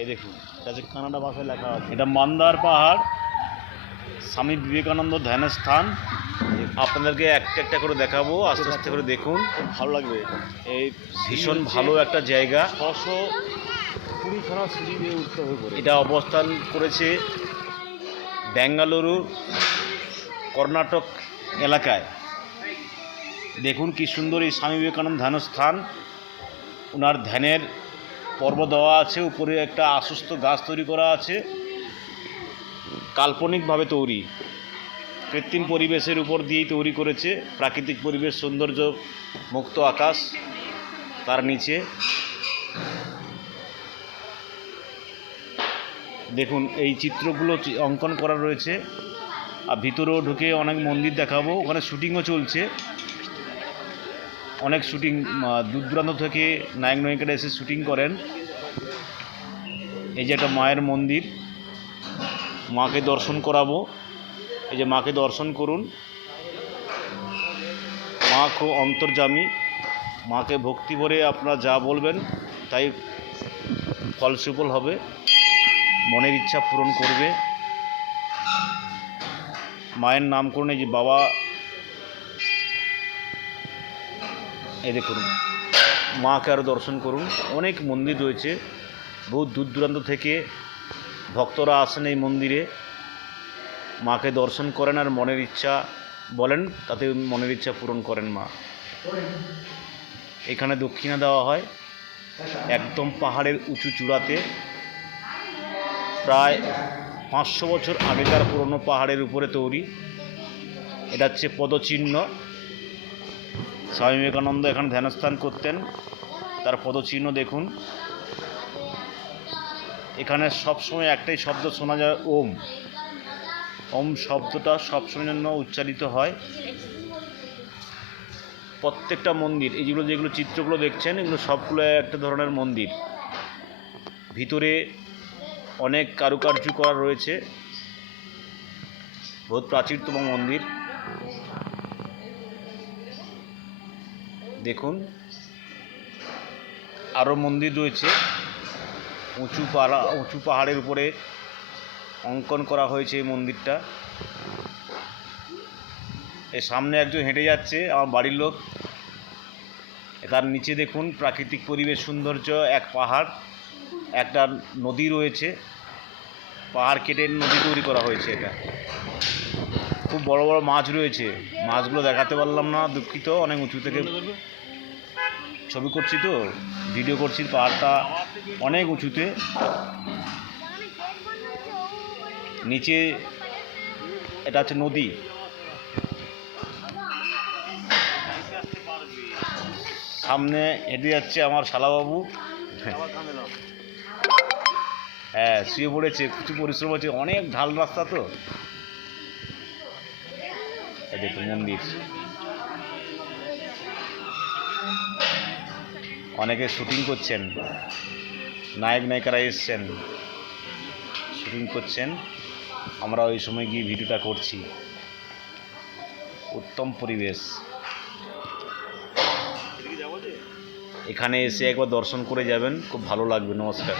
এই দেখুন, এটা যে কানাডা ভাষায় লেখা আছে, এটা মান্দার পাহাড়, স্বামী বিবেকানন্দ ধ্যানের স্থান। আপনাদেরকে একটা একটা করে দেখাবো, আস্তে আস্তে করে দেখুন, খুব ভালো লাগবে। এই ভীষণ ভালো একটা জায়গা। 620খানা সিঁড়ি দিয়ে উঠতে হবে। এটা অবস্থান করেছে বেঙ্গালুরু, কর্ণাটক এলাকায়। দেখুন কি সুন্দর এই স্বামী বিবেকানন্দ ধ্যান স্থান। ওনার ধ্যানের পর্ব দেওয়া আছে, উপরে একটা আশ্বস্ত গাছ তৈরি করা আছে, কাল্পনিকভাবে তৈরি, কৃত্রিম পরিবেশের উপর দিয়েই তৈরি করেছে। প্রাকৃতিক পরিবেশ, সৌন্দর্য, মুক্ত আকাশ, তার নিচে দেখুন এই চিত্রগুলো অঙ্কন করা রয়েছে। আর ভিতরেও ঢুকে অনেক মন্দির দেখাবো। ওখানে শুটিংও চলছে, অনেক শুটিং, দূর দূরান্ত থেকে নায়ক নায়িকারা এসে শুটিং করেন। এই যে একটা মায়ের মন্দির, মাকে দর্শন করাবো। এই যে মাকে দর্শন করুন, মা খুব অন্তর্যামী। মাকে ভক্তি ভরে আপনারা যা বলবেন তাই ফল সুফল হবে, মনের ইচ্ছা পূরণ করবে। মায়ের নাম করুন। এই যে বাবা, এই দেখুন, মাকে আরও দর্শন করুন। অনেক মন্দির রয়েছে, বহু দূর দূরান্ত থেকে ভক্তরা আসেন এই মন্দিরে, মাকে দর্শন করেন আর মনের ইচ্ছা বলেন, তাতে মনের ইচ্ছা পূরণ করেন মা। এখানে দক্ষিণা দেওয়া হয় একদম পাহাড়ের উঁচু চূড়াতে, প্রায় 500 বছর আগেকার পুরনো পাহাড়ের উপরে তৈরি। এটা হচ্ছে পদচিহ্ন। স্বামী বিবেকানন্দ এখানে ধ্যানস্থান করতেন, তার পদচিহ্ন দেখুন। এখানে সবসময় একটাই শব্দ শোনা যায়, ওম। ওম শব্দটা সবসময় জন্য উচ্চারিত হয়। প্রত্যেকটা মন্দির, যেগুলো চিত্রগুলো দেখছেন, এগুলো সবগুলো একটা ধরনের মন্দির। ভিতরে অনেক কারুকার্য করা রয়েছে, বহুত প্রাচীনতম মন্দির। দেখুন আরও মন্দির রয়েছে, উঁচু পাহাড়ের উপরে অঙ্কন করা হয়েছে এই মন্দিরটা। এর সামনে একজন হেঁটে যাচ্ছে, আমার বাড়ির লোক। তার নিচে দেখুন প্রাকৃতিক পরিবেশ, সৌন্দর্য, এক পাহাড়, একটা নদী রয়েছে, পাহাড় কেটে নদী তৈরি করা হয়েছে। এটা খুব বড় বড় মাছ রয়েছে, মাছগুলো দেখাতে পারলাম না, দুঃখিত। অনেক উঁচু থেকে ছবি করছি তো, ভিডিও করছি। পাহাড়টা অনেক উঁচুতে, নিচে এটা হচ্ছে নদী। সামনে হেঁটে যাচ্ছে আমার শালাবাবু, হ্যাঁ শুয়ে পড়েছে, কিছু পরিশ্রম হচ্ছে, অনেক ঢাল রাস্তা তো। এই দেখুন মন্দির, অনেকে শুটিং করছেন, নায়ক নায়িকারা এসছেন, শুটিং করছেন। আমরা ওই সময় গিয়ে ভিডিওটা করছি। উত্তম পরিবেশ, এখানে এসে একবার দর্শন করে যাবেন, খুব ভালো লাগবে। নমস্কার।